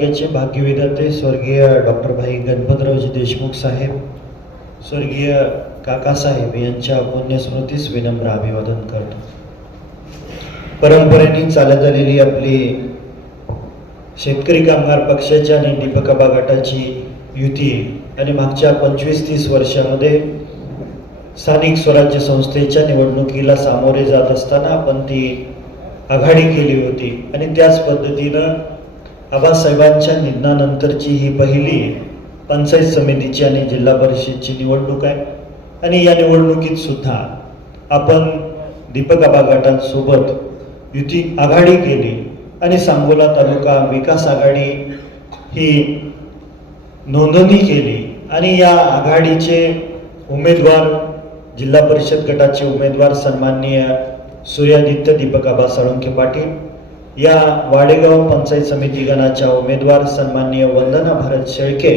तालुक्याचे भाग्यविधाते स्वर्गीय डॉक्टर भाई गणपतरावजी देशमुख साहेब, स्वर्गीय काकासाहेब यांच्या पुण्यस्मृतीस विनम्र अभिवादन करतो. परंपरेने चालत आलेली आपली शेतकरी कामगार पक्षाच्या आणि दीपक आबा गटाची युती आणि मागच्या 25-30 वर्षामध्ये स्थानिक स्वराज्य संस्थेच्या निवडणुकीला सामोरे जात असताना आपण ती आघाडी केली होती आणि त्याच पद्धतीनं आबासाहेबांच्या निधनानंतरची ही पहिली पंचायत समितीची आणि जिल्हा परिषदची निवडणूक आहे. आणि या निवडणुकीत सुद्धा आपण दीपक आबा गटांसोबत युती आघाडी केली आणि सांगोला तालुका विकास आघाडी ही नोंदणी केली आणि या आघाडीचे उमेदवार जिल्हा परिषद गटाचे उमेदवार सन्माननीय सूर्यादित्य दीपक आबा साळुंखे पाटील, या वाडेगाव पंचायत समिती गणाच्या उमेदवार सन्माननीय वंदना भरत शेळके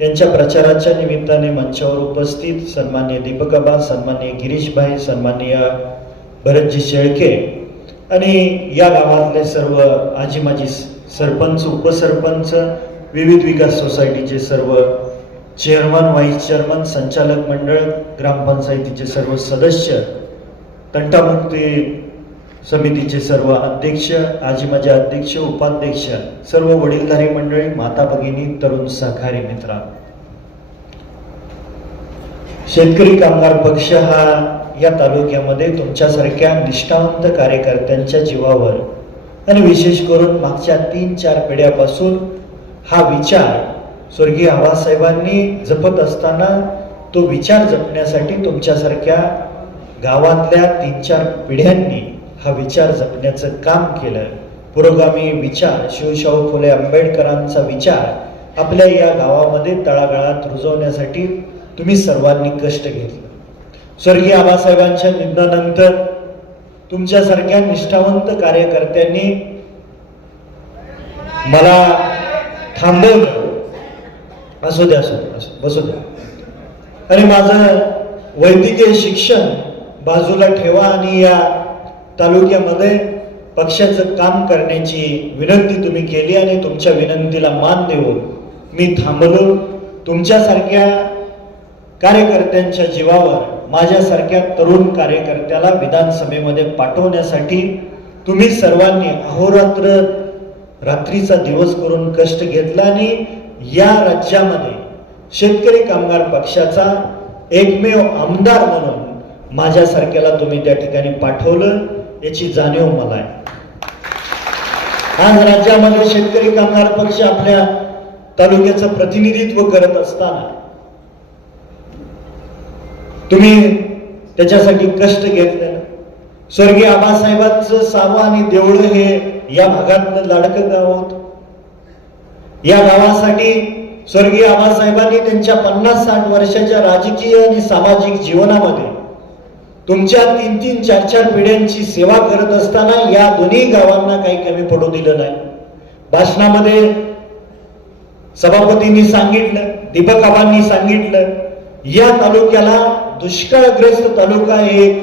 यांच्या प्रचाराच्या निमित्ताने मंचावर उपस्थित सन्माननीय दीपक आबा, सन्माननीय गिरीशभाई, सन्माननीय भरतजी शेळके आणि या गावातले सर्व आजी माजी सरपंच, उपसरपंच, विविध विकास सोसायटीचे सर्व चेअरमन, व्हाईस चेअरमन, संचालक मंडळ, ग्रामपंचायतीचे सर्व सदस्य, तंटामुक्ती समितीचे सर्व अध्यक्ष, आजी माजी अध्यक्ष, उपाध्यक्ष, सर्व वडीलधारी मंडळी, माता भगिनी, तरुण सहकारी मित्र, शेतकरी कामगार पक्ष हा या तालुक्यामध्ये तुमच्यासारख्या निष्ठावंत कार्यकर्त्यांच्या जीवावर आणि विशेष करून मागच्या 3-4 पिढ्यापासून हा विचार स्वर्गीय आबासाहेबांनी जपत असताना तो विचार जपण्यासाठी तुमच्यासारख्या गावातल्या 3-4 पिढ्यांनी हा विचार जपण्याचं काम केलं. पुरोगामी विचार, शिवशाहू फुले आंबेडकरांचा विचार आपल्या या गावामध्ये तळागाळात रुजवण्यासाठी तुम्ही सर्वांनी कष्ट घेतले. स्वर्गीय आबासाहेबांच्या निधनानंतर तुमच्यासारख्या निष्ठावंत कार्यकर्त्यांनी मला थांबवलं, असू द्या बसू द्या, आणि माझं वैद्यकीय शिक्षण बाजूला ठेवा आणि या तालुक्यामध्ये पक्षाचं काम करण्याची विनंती तुम्ही केली आणि तुमच्या विनंतीला मान देऊन मी थांबलो. तुमच्यासारख्या कार्यकर्त्यांच्या जीवावर माझ्यासारख्या तरुण कार्यकर्त्याला विधानसभेमध्ये पाठवण्यासाठी तुम्ही सर्वांनी अहोरात्र रात्रीचा दिवस करून कष्ट घेतला आणि या राज्यामध्ये शेतकरी कामगार पक्षाचा एकमेव आमदार म्हणून माझ्यासारख्याला तुम्ही त्या ठिकाणी पाठवलं, याची जाणीव मला आहे. आज राज्यामध्ये शेतकरी कामगार पक्ष आपल्या तालुक्याचं प्रतिनिधित्व करत असताना तुम्ही त्याच्यासाठी कष्ट घेतले. स्वर्गीय आबासाहेबांचं सावं आणि देवळं हे या भागातलं लाडकं गाव होतं. या गावासाठी स्वर्गीय आबासाहेबांनी त्यांच्या 50-60 वर्षाच्या राजकीय आणि सामाजिक जीवनामध्ये तुमच्या 3-3, 4-4 पिढ्यांची सेवा करत असताना या दोन्ही गावांना काही कमी पडू दिलं नाही. भाषणामध्ये सभापतींनी सांगितलं, दीपक आबांनी सांगितलं, या तालुक्याला दुष्काळग्रस्त तालुका एक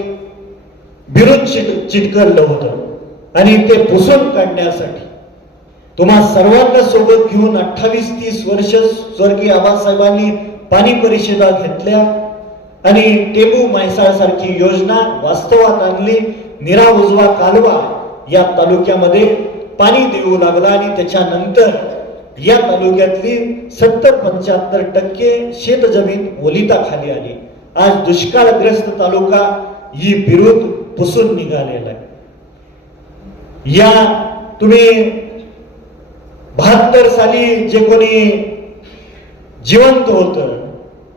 बिरुद चिटकलं होतं आणि ते पुसून काढण्यासाठी तुम्हा सर्वांना सोबत घेऊन 28-30 वर्ष स्वर्गीय आबासाहेबांनी पाणी परिषदा घेतल्या आणि टेंबू म्हैसाळ सारखी योजना वास्तवात आणली. निरा उजवा कालवा या तालुक्यामध्ये पाणी देऊ लागला आणि त्याच्यानंतर या तालुक्यातली 70-75% शेतजमीन ओलिताखाली आली. आज दुष्काळग्रस्त तालुका ही बिरुद पुसून निघालेला आहे. या तुम्ही 72 साली जे कोणी जिवंत होतं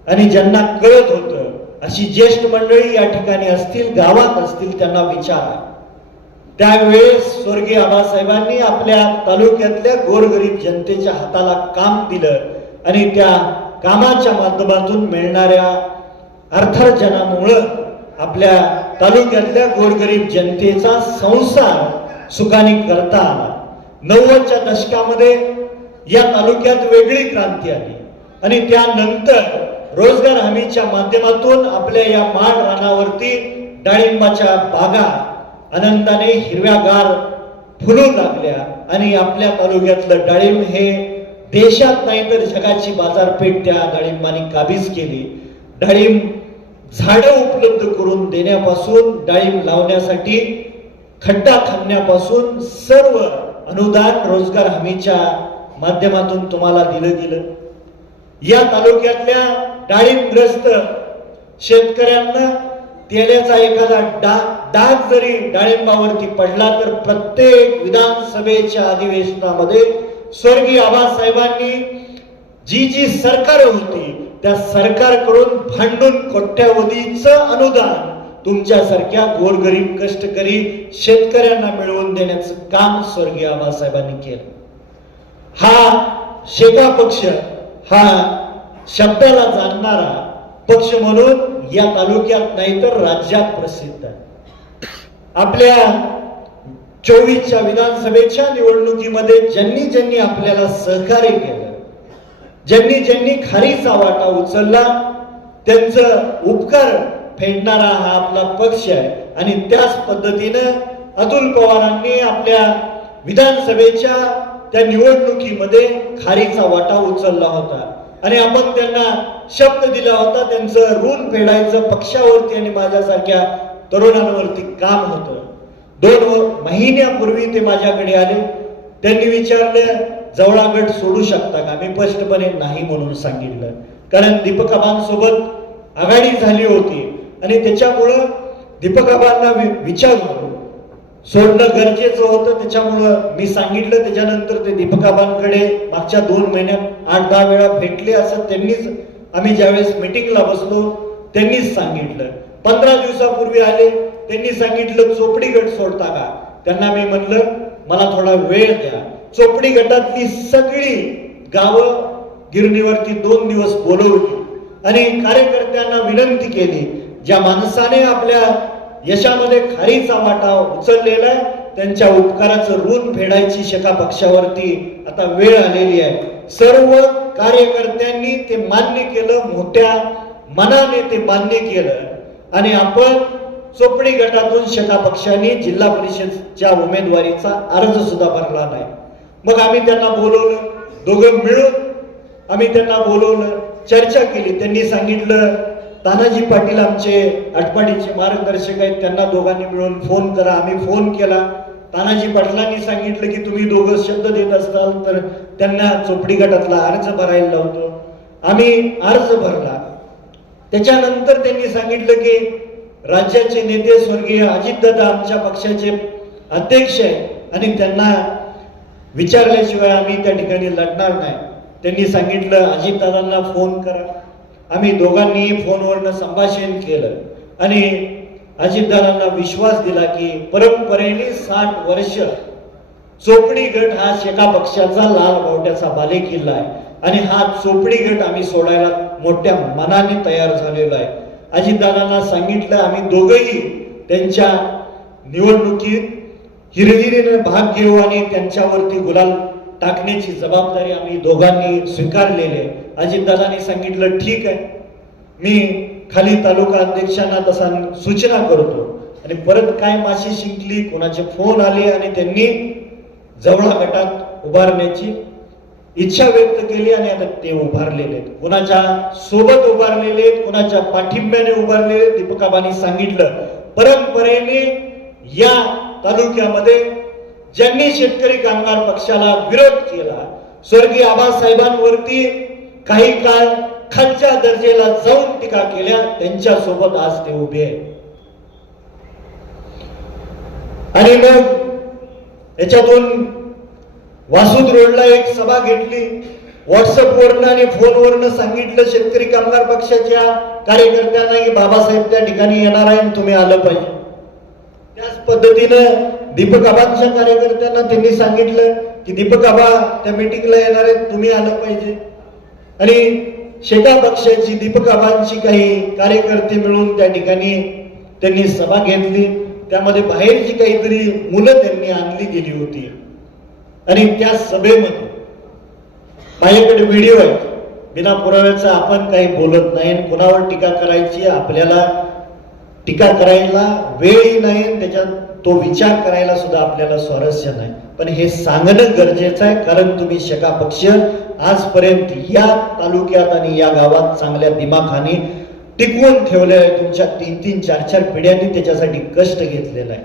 आणि ज्यांना कळत होतं अशी ज्येष्ठ मंडळी या ठिकाणी असतील, गावात असतील, त्यांना विचारा. त्यावेळेस स्वर्गीय आबासाहेबांनी आपल्या तालुक्यातल्या गोरगरीब जनतेच्या हाताला काम दिलं आणि त्या कामाच्या माध्यमातून मिळणाऱ्या अर्थार्जनामुळं आपल्या तालुक्यातल्या गोरगरीब जनतेचा संसार सुखाने करता आला. 90च्या दशकामध्ये या तालुक्यात वेगळी क्रांती आली आणि त्यानंतर रोजगार हमीच्या माध्यमातून आपल्या या माळ रानावरती डाळिंबाच्या बागा आनंदाने हिरव्यागार फुलू लागल्या आणि आपल्या तालुक्यातलं डाळिंब हे देशात नाही तर जगाची बाजारपेठ त्या डाळिंबाने काबीज केली. डाळिंब झाडं उपलब्ध करून देण्यापासून, डाळिंब लावण्यासाठी खड्डा खणण्यापासून सर्व अनुदान रोजगार हमीच्या माध्यमातून तुम्हाला दिलं गेलं. या तालुक्यातल्या डाळिंबग्रस्त शेतकऱ्यांना तेलाचा एखादा डाग जरी डाळिंबावरती पडला तर प्रत्येक विधानसभेच्या अधिवेशनामध्ये स्वर्गीय आबासाहेबांनी जी सरकार होती त्या सरकारकडून भांडून कोट्यावधीचं अनुदान तुमच्यासारख्या गोरगरीब कष्टकरी शेतकऱ्यांना मिळवून देण्याचं काम स्वर्गीय आबासाहेबांनी केलं. हा शेका पक्ष हा शब्दाला जाणणारा पक्ष म्हणून या तालुक्यात नाही तर राज्यात प्रसिद्ध आहे. आपल्या 24च्या विधानसभेच्या निवडणुकीमध्ये ज्यांनी आपल्याला सहकार्य केलं, ज्यांनी खारीचा वाटा उचलला, त्यांचं उपकार फेडणारा हा आपला पक्ष आहे. आणि त्याच पद्धतीनं अतुल पवारांनी आपल्या विधानसभेच्या त्या निवडणुकीमध्ये खारीचा वाटा उचलला होता आणि आपण त्यांना शब्द दिला होता त्यांचं ऋण फेडायचं पक्षावरती आणि माझ्यासारख्या तरुणांवरती काम होतं. 2 महिन्यापूर्वी ते माझ्याकडे आले. त्यांनी विचारलं जवळा गट सोडू शकता का? मी स्पष्टपणे नाही म्हणून सांगितलं, कारण दीपक आबांसोबत आघाडी झाली होती आणि त्याच्यामुळं दीपक आबांना विचारून सोडणं गरजेचं होतं. त्याच्यामुळं मी सांगितलं. त्याच्यानंतर ते दीपक आबांकडे मागच्या 2 महिन्यात 8-10 वेळा भेटले असं त्यांनीच, आम्ही ज्यावेळेस मीटिंगला बसलो त्यांनीच सांगितलं. 15 दिवसापूर्वी आले, त्यांनी सांगितलं चोपडी गट सोडता का? त्यांना मी म्हणलं मला थोडा वेळ द्या. चोपडी गटातली सगळी गावं गिरणीवरती 2 दिवस बोलवली आणि कार्यकर्त्यांना विनंती केली, ज्या माणसाने आपल्या यशामध्ये खारीचा वाटा उचललेला आहे त्यांच्या उपकाराचं ऋण फेडायची शेका पक्षावरती आता वेळ आलेली आहे. सर्व कार्यकर्त्यांनी ते मान्य केलं, मोठ्या मनाने ते मान्य केलं आणि आपण चोपडी गटातून शेका पक्षाने जिल्हा परिषदच्या उमेदवारीचा अर्ज सुद्धा भरला नाही. मग आम्ही त्यांना बोलवलं, दोघं मिळून आम्ही त्यांना बोलवलं, चर्चा केली. त्यांनी सांगितलं तानाजी पाटील आमचे आटपाडीचे मार्गदर्शक आहेत, त्यांना दोघांनी मिळून फोन करा. आम्ही फोन केला. तानाजी पाटलांनी सांगितलं की तुम्ही दोघं शब्द देत असाल तर त्यांना चोपडी गटातला अर्ज भरायला लावतो. आम्ही अर्ज भरला. त्याच्यानंतर त्यांनी सांगितलं की राज्याचे नेते स्वर्गीय अजितदादा आमच्या पक्षाचे अध्यक्ष आहेत आणि त्यांना विचारल्याशिवाय आम्ही त्या ठिकाणी लढणार नाही. त्यांनी सांगितलं अजितदादांना फोन करा. आम्ही दोघांनी फोनवरनं संभाषण केलं आणि अजितदादांना विश्वास दिला की परंपरेने 60 वर्ष चोपडी गट हा शेका पक्षाचा लाल बावट्याचा बालेकिल्ला आहे आणि हा चोपडी गट आम्ही सोडायला मोठ्या मनाने तयार झालेलो आहे. अजितदादांना सांगितलं आम्ही दोघंही त्यांच्या निवडणुकीत हिरहिरीने भाग घेऊ आणि त्यांच्यावरती गुलाल टाकण्याची जबाबदारी आम्ही दोघांनी स्वीकारलेली आहे. अजितदादांनी सांगितलं ठीक आहे, मी खाली तालुका अध्यक्षांना तसा सूचना करतो. आणि परत काय माशी शिंकली, कोणाचे फोन आले आणि त्यांनी जवळा गटात उभारण्याची इच्छा व्यक्त केली आणि आता ते उभारलेले आहेत. कुणाच्या सोबत उभारलेले, कुणाच्या पाठिंब्याने उभारलेले. दीपकाबांनी सांगितलं परंपरेने या तालुक्यामध्ये ज्यांनी शेतकरी कामगार पक्षाला विरोध केला, स्वर्गीय आबासाहेबांवरती काही काळ खालच्या दर्जेला जाऊन टीका केल्या, त्यांच्या सोबत आज ते उभे आहेत. आणि मग याच्यातून वासूद रोडला एक सभा घेतली. व्हॉट्सअपवरनं आणि फोनवरनं सांगितलं शेतकरी कामगार पक्षाच्या कार्यकर्त्यांना की बाबासाहेब त्या ठिकाणी येणार आहे, तुम्ही आलं पाहिजे. त्याच पद्धतीनं दीपक आबांच्या कार्यकर्त्यांना त्यांनी सांगितलं की दीपक आबा त्या मीटिंगला येणार आहेत, तुम्ही आलं पाहिजे. आणि शेका पक्षाची दीपक आबांची काही कार्यकर्ते मिळून त्या ठिकाणी त्यांनी सभा घेतली. त्यामध्ये बाहेरची काहीतरी मुलं त्यांनी आणली गेली होती आणि त्या सभेमध्ये माझ्याकडे व्हिडिओ आहे. बिना पुराव्याचा आपण काही बोलत नाही, कोणावर टीका करायची, आपल्याला टीका करायला वेळही नाही, त्याच्यात तो विचार करायला सुद्धा आपल्याला स्वारस्य नाही. पण हे सांगणं गरजेचं आहे, कारण तुम्ही शेका पक्ष आजपर्यंत या तालुक्यात आणि या गावात चांगल्या दिमाखाने टिकवून ठेवले आहे. तुमच्या 3-3, 4-4 पिढ्यांनी त्याच्यासाठी कष्ट घेतलेला आहे.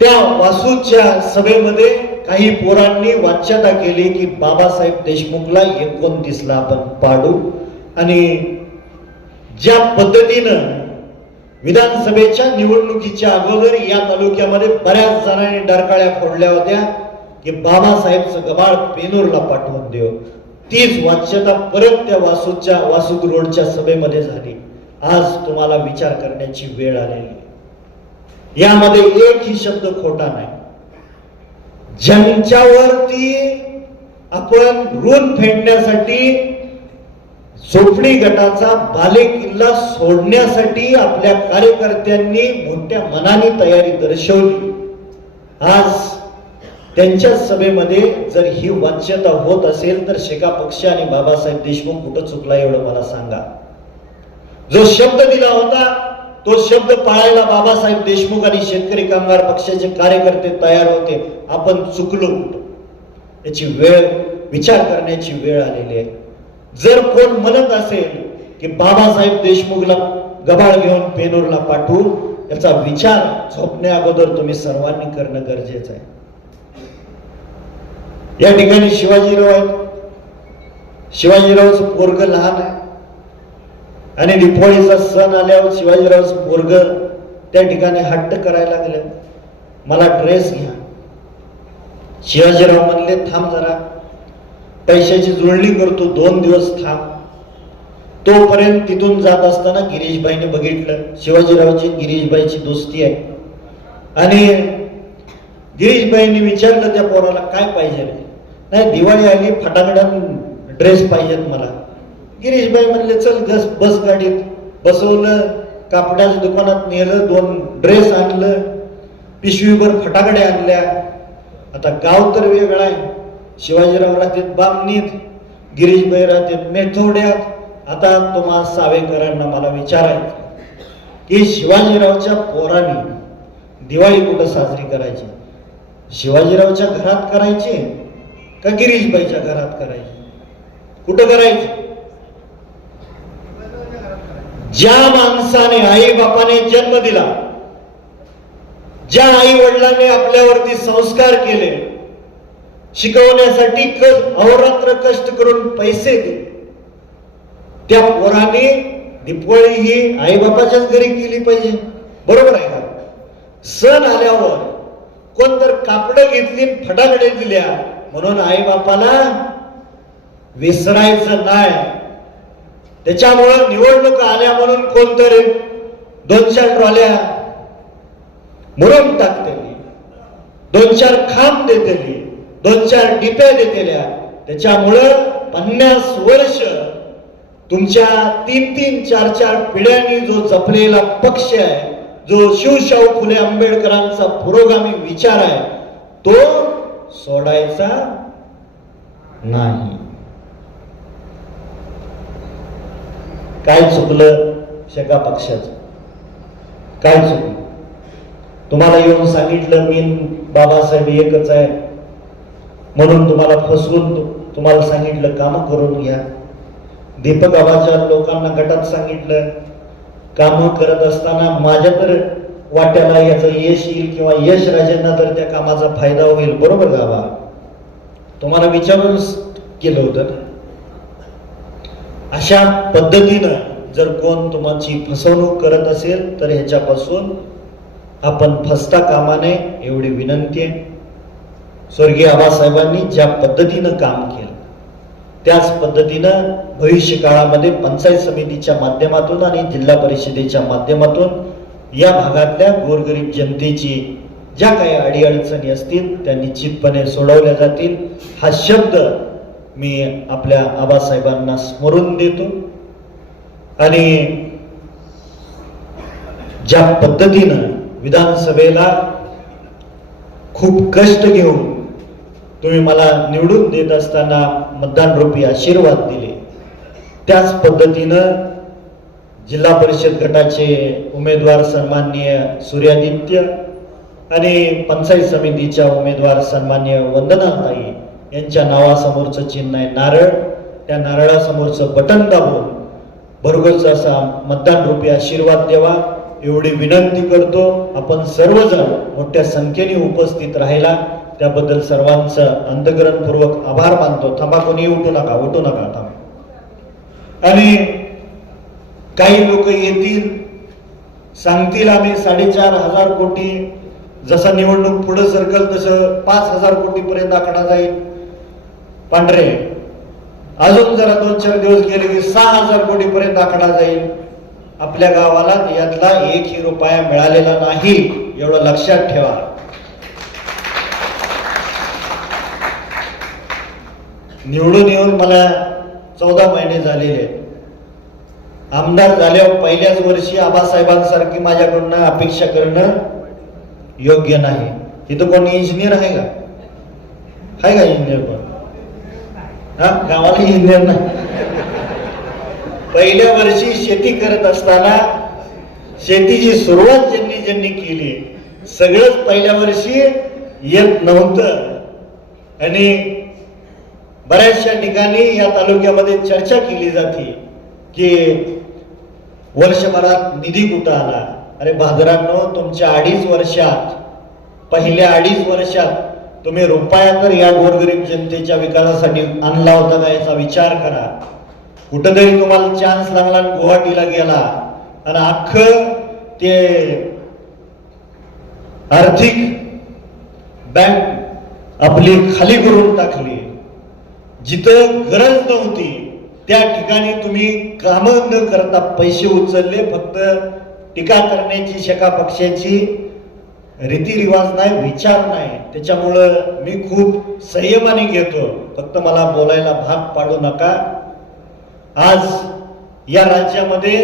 त्या वासूच्या सभेमध्ये काही पोरांनी वाच्यता केली की बाबासाहेब देशमुखला 29ला आपण पाडू, आणि ज्या पद्धतीनं विधानसभेच्या निवडणुकीच्या अगोदर या तालुक्यामध्ये बऱ्याच जणांनी डरकाळ्या फोडल्या होत्या की बाबासाहेबचं गबाळ पेनूरला पाठवून देऊ, तीच वाच्यता परत त्या वासूद रोडच्या सभेमध्ये झाली. आज तुम्हाला विचार करण्याची वेळ आलेली. यामध्ये एकही शब्द खोटा नाही. ज्यांच्यावरती आपण ऋण फेडण्यासाठी चोपडी गटाचा बालेकिल्ला सोडण्यासाठी आपल्या कार्यकर्त्यांनी मोठ्या मनाने तयारी दर्शवली, आज त्यांच्या सभेमध्ये जर ही वाच्यता होत असेल तर शेका पक्ष आणि बाबासाहेब देशमुख कुठं चुकला एवढं मला सांगा. जो शब्द दिला होता तो शब्द पाळायला बाबासाहेब देशमुख आणि शेतकरी कामगार पक्षाचे कार्यकर्ते तयार होते. आपण चुकलो कुठं, याची वेळ विचार करण्याची वेळ आलेली आहे. जर कोण म्हणत असेल की बाबासाहेब देशमुखला गबाळ घेऊन पेनूरला पाठवू, याचा विचार झोपण्या अगोदर तुम्ही सर्वांनी करणं गरजेचं आहे. या ठिकाणी शिवाजीराव आहेत. शिवाजीरावचं पोरग लहान आहे आणि दिवाळीचा सण आल्यावर शिवाजीरावचं पोरग त्या ठिकाणी हट्ट करायला लागले, मला ड्रेस घ्या. शिवाजीराव म्हणले थांब जरा, पैशाची जुळणी करतो, 2 दिवस थांब. तोपर्यंत तिथून जात असताना गिरीशबाईने बघितलं, शिवाजीरावची गिरीशबाईची दोस्ती आहे, आणि गिरीशबाईंनी विचारलं त्या पोराला काय पाहिजे. नाही, दिवाळी आली, फटाकड्यात ड्रेस पाहिजेत मला. गिरीशबाई म्हणले चल बस गाडीत बसवलं, कापडाच्या दुकानात नेलं, 2 ड्रेस आणलं, पिशवीभर फटाकडे आणल्या. आता गाव तर वेगळा आहे, शिवाजीराव राहतात बामणीत, गिरीशबाई राहतात मेथोड्यात. आता तुम्हा सावेकरांना मला विचारायचं की शिवाजीरावच्या पोरांनी दिवाळी कुठं साजरी करायची? शिवाजीरावच्या घरात करायची का गिरीशबाईच्या घरात करायची? कुठं करायची? ज्या माणसाने आई बापाने जन्म दिला, ज्या आई वडिलांनी आपल्यावरती संस्कार केले, शिकवण्यासाठी अहोरात्र कष्ट करून पैसे दिले, त्या पोराने दिवाळी ही आई बापाच्याच घरी केली पाहिजे. बरोबर आहे का? सण आल्यावर कोण तर कापड घेतली, फटाकडे दिल्या म्हणून आई बापाला विसरायचं नाही. त्याच्यामुळं निवडणूक आल्या म्हणून कोणतरी 2-4 ट्रॉल्या मुरुम टाकतेली, 2-4 खांब देतेली, 2-4 डिप्या देतेल्या. त्याच्यामुळं 50 वर्ष तुमच्या 3-3, 4-4 पिढ्यांनी जो जपलेला पक्ष आहे, जो शिवशाहू फुले आंबेडकरांचा पुरोगामी विचार आहे, तो सोडायचा नाही. काय चुकलं शेका पक्षाचं? काय चुकलं? तुम्हाला येऊन सांगितलं मी बाबासाहेब एकच आहे म्हणून तुम्हाला फसवून तुम्हाला सांगितलं काम करून घ्या. दीपक आबाच्या लोकांना गटात सांगितलं काम करत असताना माझ्या तर वाट्याला याचं यश येईल किंवा यश राजेंना तर त्या कामाचा फायदा होईल. बरोबर का बा? तुम्हाला विचारून केलं होतं. अशा पद्धतीनं जर कोण तुमची फसवणूक करत असेल तर ह्याच्यापासून आपण फसता कामा नये एवढी विनंती आहे. स्वर्गीय आबासाहेबांनी ज्या पद्धतीनं काम केलं त्याच पद्धतीनं भविष्य काळामध्ये पंचायत समितीच्या माध्यमातून आणि जिल्हा परिषदेच्या माध्यमातून या भागातल्या गोरगरीब जनतेची ज्या काही अडीअडचणी असतील त्या निश्चितपणे सोडवल्या जातील. हा शब्द मी आपल्या आबासाहेबांना स्मरून देतो. आणि ज्या पद्धतीनं विधानसभेला खूप कष्ट घेऊन तुम्ही मला निवडून देत असताना मतदान रूपी आशीर्वाद दिले, त्याच पद्धतीनं जिल्हा परिषद गटाचे उमेदवार सन्माननीय सूर्यादित्य आणि पंचायत समितीच्या उमेदवार सन्मान्य वंदनाताई यांच्या नावासमोरचं चिन्ह आहे नारळ. त्या नारळासमोरचं बटन दाबून भरघोस असा मतदान रूपी आशीर्वाद द्यावा एवढी विनंती करतो. आपण सर्वजण मोठ्या संख्येने उपस्थित राहिला त्याबद्दल सर्वांचं अंतःकरणपूर्वक आभार मानतो. थांबा, कोणी उठू नका थांबा. आणि काही लोक येतील सांगतील आम्ही 4,500 कोटी, जसा निवडणूक पुढे सरकल तसं 5,000 कोटी पर्यंत आकडा जाईल. पांढरे अजून जरा 2-4 दिवस गेले की 6,000 कोटी पर्यंत आकडा जाईल. आपल्या गावाला यातला 1ही रुपया मिळालेला नाही एवढं लक्षात ठेवा. निवडून येऊन मला 14 महिने झालेले. आमदार झाल्यावर पहिल्याच वर्षी आबासाहेबांसारखी माझ्याकडून अपेक्षा करणं योग्य नाही. इथं कोणी इंजिनियर आहे का? आहे का इंजिनियर? पण हा, गावाला इंजिनियर नाही. पहिल्या वर्षी शेती करत असताना शेतीची सुरुवात ज्यांनी केली सगळंच पहिल्या वर्षी येत नव्हतं. आणि बऱ्याचशा ठिकाणी या तालुक्यामध्ये चर्चा केली जाते की वर्षभरात निधी कुठं आला. अरे बाजारांनो, तुमच्या 2.5 वर्षात, पहिल्या 2.5 वर्षात तुम्ही रुपया तर या गोरगरीब जनतेच्या विकासासाठी आणला होता का याचा विचार करा. कुठंतरी तुम्हाला चान्स लागला, गुवाहाटीला गेला आणि अख्खं ते आर्थिक बँक आपली खाली करून टाकली. जिथं गरज नव्हती त्या ठिकाणी तुम्ही काम न करता पैसे उचलले. फक्त टीका करण्याची शका पक्षाची रीतिरिवाज नाही, विचार नाही. त्याच्यामुळं मी खूप संयमाने घेतो. फक्त मला बोलायला भाग पाडू नका. आज या राज्यामध्ये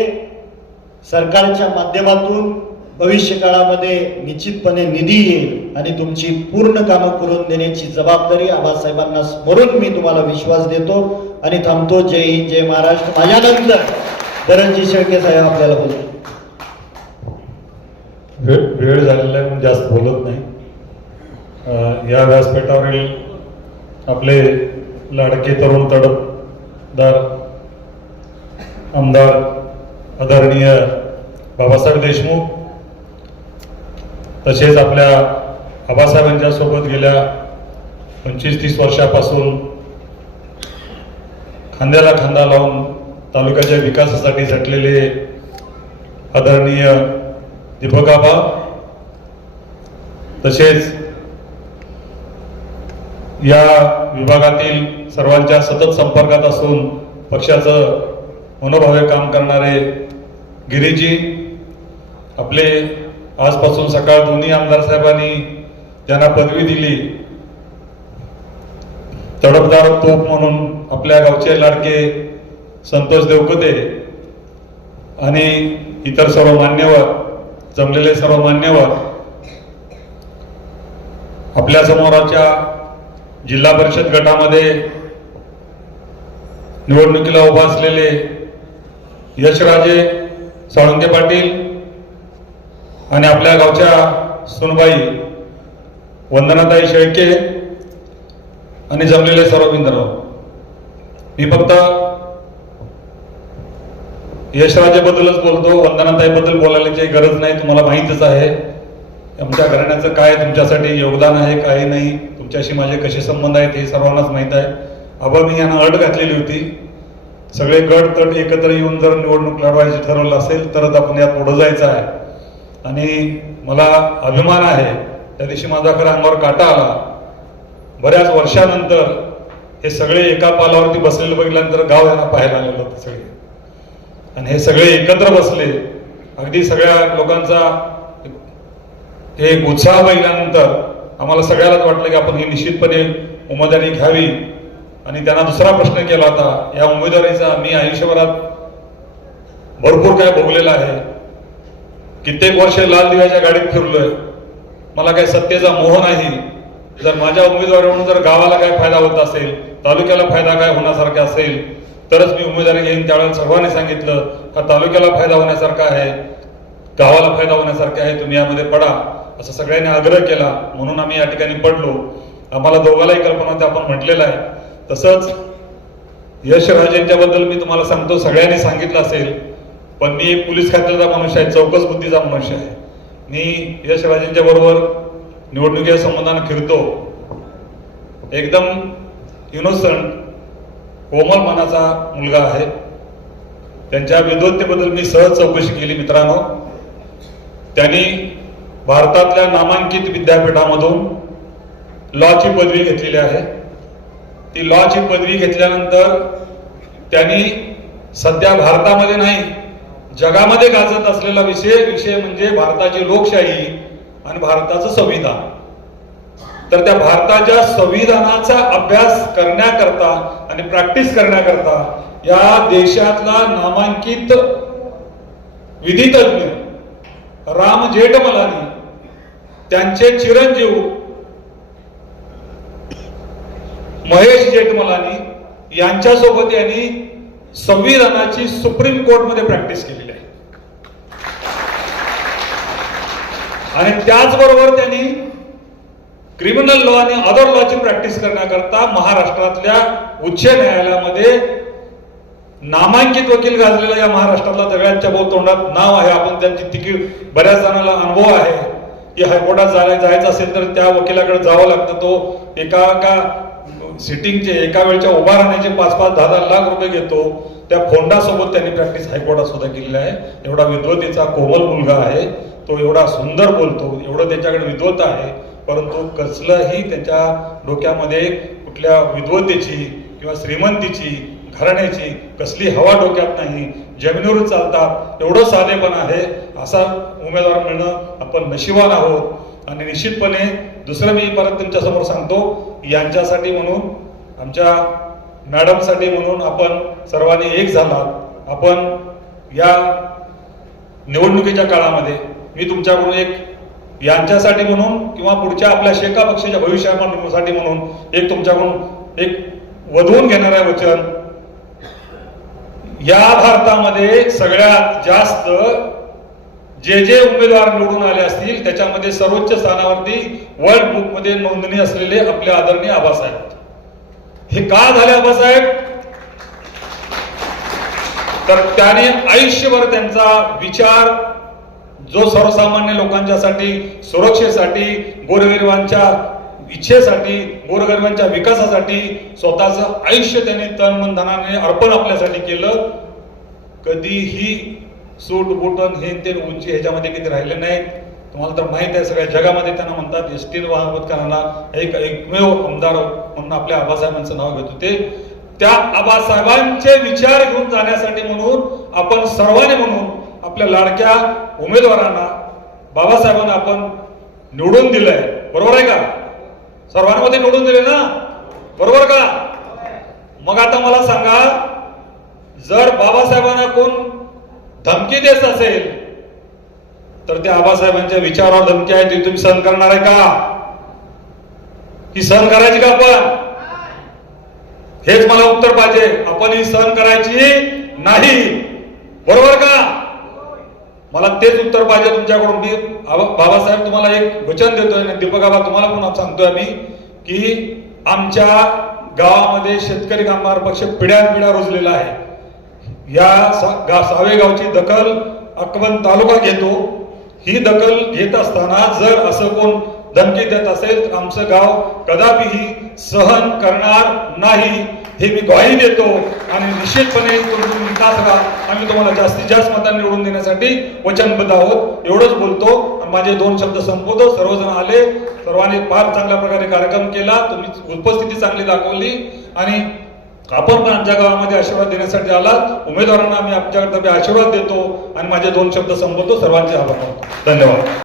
सरकारच्या माध्यमातून भविष्य काळामध्ये निश्चितपणे निधी येईल आणि तुमची पूर्ण कामं करून देण्याची जबाबदारी आबासाहेबांना स्मरून मी तुम्हाला विश्वास देतो आणि थांबतो. जय हिंद, जय महाराष्ट्र. माझ्यानंतर धनंजय शेळके साहेब आपल्याला बोलतो. वेळ झालेला आहे, जास्त बोलत नाही. या व्यासपीठावरील आपले लाडके तरुण तडफदार आमदार आदरणीय बाबासाहेब देशमुख, तसेच आपल्या आबासाहेबांच्या सोबत गेल्या 25-30 वर्षापासून खांद्याला खांदा लावून तालुक्याच्या विकासासाठी झटलेले आदरणीय दीपक आबा, तसेच या विभागातील सर्वांच्या सतत संपर्कात असून पक्षाचं मनोभावे काम करणारे गिरीजी, आपले आजपासून सकाळ दोन्ही आमदार साहेबांनी ज्यांना पदवी दिली, तडफदार तोप म्हणून आपल्या गावचे लाडके संतोष देवकते आणि इतर सर्व मान्यवर, जमलेले सर्व मान्यवर, आपल्या समोरच्या जिल्हा परिषद गटामध्ये निवडणुकीला उभा असलेले यशराजे साळुंके पाटील आणि आपल्या गावच्या सुनबाई वंदनाताई शेळके आणि जमलेले सर्व बिंदराव. मी फक्त यशराजेबद्दलच बोलतो, वंदनाताईबद्दल बोलायची गरज नाही. तुम्हाला माहीतच आहे आमच्या घराण्याचं काय तुमच्यासाठी योगदान आहे, काय नाही, तुमच्याशी माझे कसे संबंध आहेत हे सर्वांनाच माहीत आहे. आबा, मी यांना अट घातलेली होती, सगळे गट तट एकत्र येऊन जर निवडणूक लढवायची ठरवलं असेल तरच आपण यात पुढे जायचं आहे. आणि मला अभिमान आहे, त्या दिवशी माझा खरं अंगावर काटा आला. बऱ्याच वर्षानंतर हे सगळे एका पालावरती बसलेले बघितल्यानंतर गाव यांना पाहायला आलेलं होतं सगळे, आणि हे सगळे एकत्र बसले. अगदी सगळ्या लोकांचा एक उत्साह बघितल्यानंतर आम्हाला सगळ्यालाच वाटलं की आपण ही निश्चितपणे उमेदवारी घ्यावी. आणि त्यांना दुसरा प्रश्न केला होता, या उमेदवारीचा मी आयुष्यभरात भरपूर काय भोगलेला आहे, कित्येक वर्ष लाल दिव्याच्या गाडीत फिरलोय, मला काही सत्तेचा मोह नाही. जर माझ्या उमेदवारीवरून जर गावाला काय फायदा होत असेल, तालुक्याला फायदा काय होण्यासारखा असेल तरच मी उमेदवारी घेईन. त्यावेळेला सर्वांनी सांगितलं का तालुक्याला फायदा होण्यासारखा आहे, गावाला फायदा होण्यासारखा आहे, तुम्ही यामध्ये पडा. असं सगळ्यांनी आग्रह केला, म्हणून आम्ही या ठिकाणी पडलो. आम्हाला दोघांनाही कल्पना होती, आपण म्हटलेलं आहे. तसंच यशराजेंच्या बद्दल मी तुम्हाला सांगतो, सगळ्यांनी सांगितलं असेल, पण मी एक पोलीस खात्याचा मनुष्य आहे, चौकस बुद्धीचा मनुष्य आहे. मी यशराजेंच्या बरोबर निवडणुकीच्या संबंधाने फिरतो. एकदम इनोसंट कोमल मनाचा मुलगा आहे. त्यांच्या विद्वत्तेबद्दल मी सहज चौकशी केली मित्रांनो. त्यांनी भारतातल्या नामांकित विद्यापीठामधून लॉची पदवी घेतलेली आहे. ती लॉची पदवी घेतल्यानंतर त्यांनी सध्या भारतामध्ये नाही जगामध्ये गाजत असलेला विषय म्हणजे भारताची लोकशाही आणि भारताचं संविधान. तर त्या भारताच्या संविधानाचा अभ्यास करण्याकरता आणि प्रॅक्टिस करण्याकरता या देशातला नामांकित विधितज्ञ राम जेठमलानी, त्यांचे चिरंजीव महेश जेठमलानी यांच्यासोबत यांनी संविधानाची सुप्रीम कोर्टमध्ये प्रॅक्टिस केलेली आहे. आणि त्याचबरोबर त्यांनी क्रिमिनल लॉ आणि अदर लॉची प्रॅक्टिस करण्याकरता महाराष्ट्रातल्या उच्च न्यायालयामध्ये नामांकित वकील गाजलेला या महाराष्ट्रातला सगळ्यांच्या तोंडात नाव आहे. आपण त्यांची तिकीट बऱ्याच जणांना अनुभव आहे की हायकोर्टात जायचं असेल तर त्या वकिलाकडे जावं लागतं. तो एका सिटिंगचे एका वेळच्या उभा राहण्याचे 5-5, 10-10 लाख रुपये घेतो. त्या फोंडासोबत त्यांनी प्रॅक्टिस हायकोर्टात सुद्धा केलेली आहे. एवढा विद्वत्तेचा कोमल मुलगा आहे तो, एवढा सुंदर बोलतो, एवढं त्याच्याकडे विद्वत आहे. परंतु कसलंही त्याच्या डोक्यामध्ये कुठल्या विद्वत्तेची किंवा श्रीमंतीची घराण्याची कसली हवा डोक्यात नाही. जमिनीवर चालतात एवढं साधेपण आहे. असा उमेदवार मिळणं आपण नशिबान आहोत. आणि निश्चितपणे दुसरं मी परत तुमच्यासमोर सांगतो, यांच्यासाठी म्हणून आमच्या मॅडमसाठी म्हणून आपण सर्वांनी एक झालात. आपण या निवडणुकीच्या काळामध्ये मी तुमच्याकडून एक यांच्यासाठी म्हणून किंवा पुढच्या आपल्या शेका पक्षाच्या भविष्यासाठी म्हणून एक तुमच्याकडून एक वधवून घेणार आहे वचन. या भारतामध्ये सगळ्यात जास्त जे उमेदवार निवडून आले असतील त्याच्यामध्ये सर्वोच्च स्थानावरती वर्ल्ड बुक मध्ये नोंदणी असलेले आपले आदरणीय आबासाहेब. हे का झाले आबासाहेब? तर त्याने आयुष्यभर त्यांचा विचार जो सर्वसामान्य लोकांच्यासाठी, सुरक्षेसाठी, गोरगरिबांच्या इच्छेसाठी, गोरगरिबांच्या विकासासाठी स्वतःचं आयुष्य त्यांनी तन मन धनाने अर्पण आपल्यासाठी केलं. कधीही सूट बुटन हे ते उंची ह्याच्यामध्ये किती राहिले नाहीत. तुम्हाला तर माहित आहे, सगळ्या जगामध्ये त्यांना म्हणतात एसटी वाहतूकरांना एकमेव आमदार म्हणून आपल्या आबासाहेबांचं नाव घेतो. ते त्या आबासाहेबांचे विचार घेऊन जाण्यासाठी म्हणून आपण सर्वांनी म्हणून आपल्या लाडक्या उमेदवारांना बाबासाहेबांना आपण निवडून दिलंय. बरोबर आहे का? सर्वांमध्ये निवडून दिले ना, बरोबर का? मग आता मला सांगा, जर बाबासाहेबांना कोण धमकी देत असेल तर त्या आबासाहेबांच्या विचारावर धमकी आहे ती तुम्ही सहन करणार आहे का? ही सहन करायची का आपण? हेच मला उत्तर पाहिजे. आपण ही सहन करायची नाही, बरोबर का? मला तेच उत्तर पाहिजे तुमच्याकडून. मी बाबासाहेब तुम्हाला एक वचन देतोय, दीपक आबा तुम्हाला पण सांगतोय आम्ही की आमच्या गावामध्ये शेतकरी कामगार पक्ष पिढ्यानपिढ्या रुजलेला आहे. या सावेगावची दखल अक्कलकोट तालुका घेतो. ही दखल घेत असताना जर असं कोण धमकी देत असेल तर आमचं गाव कदापिही सहन करणार नाही, हे मी ग्वाही देतो. आणि निश्चितपणे तुम्ही विकास करा. आम्ही तुम्हाला जास्तीत जास्त मतांनी निवडून देण्यासाठी वचनबद्ध आहोत. एवढंच बोलतो आणि माझे 2 शब्द संपवतो. सर्वजण आले, सर्वांनी फार चांगल्या प्रकारे कार्यक्रम केला, तुम्ही उपस्थिती चांगली दाखवली आणि आपण पण आमच्या गावामध्ये आशीर्वाद देण्यासाठी आलात. उमेदवारांना आम्ही आमच्याकडे आशीर्वाद देतो आणि माझे 2 शब्द संपवतो. सर्वांचे आभार मानतो. धन्यवाद.